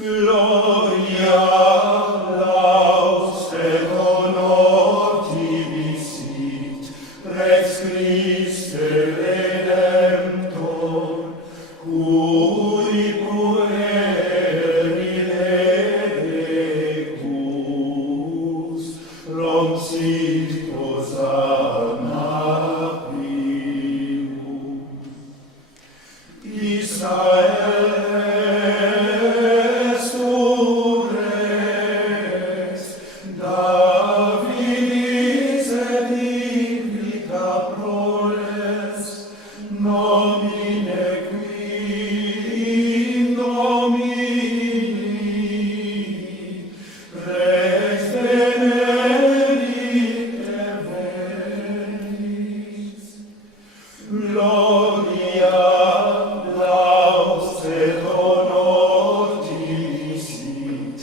Gloria, laus et honor Davidis et implica proles, nomine qui in Domini, Rex benedicte venis. Gloria, laus et honor dimisit,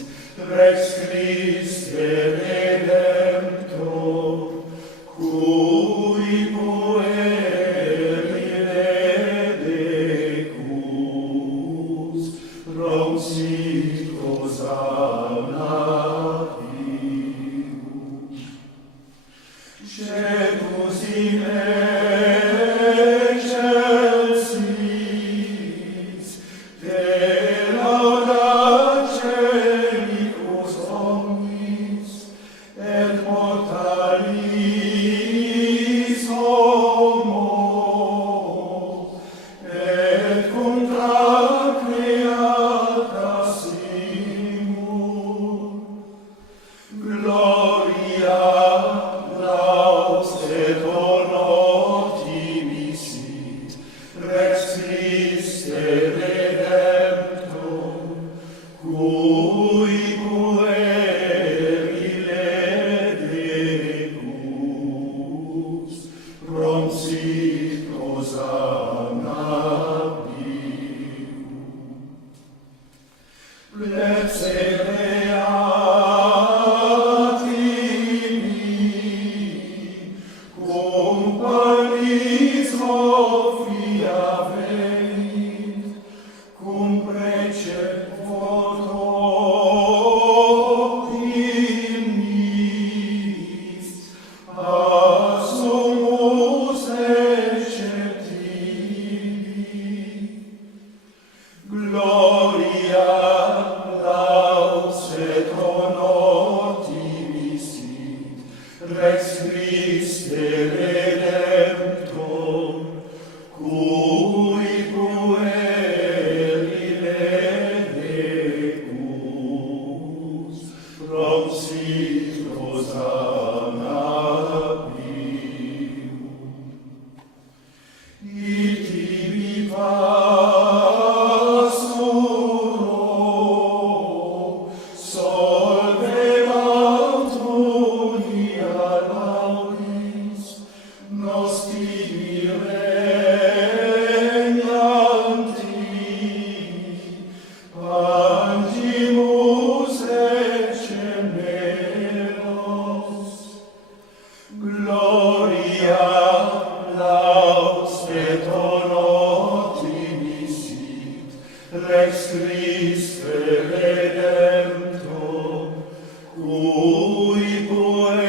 Rex Christe Redemptor, cui puerile decus, proxit Hosanna Deus. Cetus in excelsis, te laudat celicus omnis, et mortalis homo, et contra creata simul. Gloria, laus et honor dimisit, Rex Christe Redemptor, cui puerile decus, proxit Hosanna Deus. Lepse cum panis Sophia venit, cum preceptor hymnis, assumus exceptivi. Gloria, laus et honor dimisit, Rex Christe Redemptor, cui puerile decus, proxit Hosanna Deus. Itibi pasturo, solvebant unia laudis, nos tibi regnanti, pangimus ecce meros. Gloria, laus et honor dimisit, Rex Christe Redemptor, cui puerile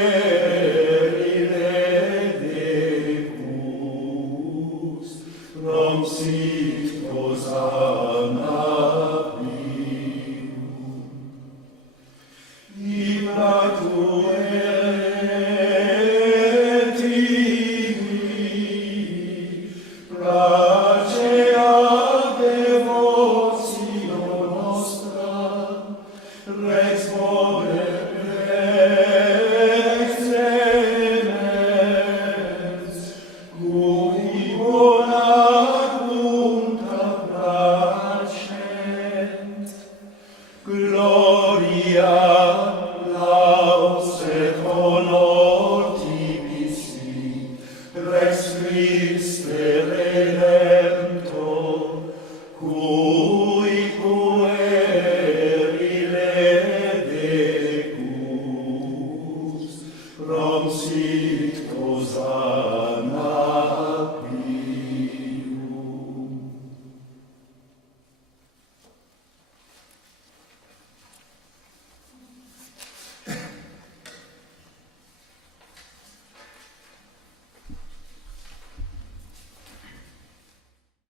decus, proxit Hosanna Deus. Ibra tueti, placea devotio nostra, Rex Rex Clemens, cui bona punta placent. Gloria, laus et honor dimisit, Rex Christe Redemptor, cui puerile decus, proxit Hosanna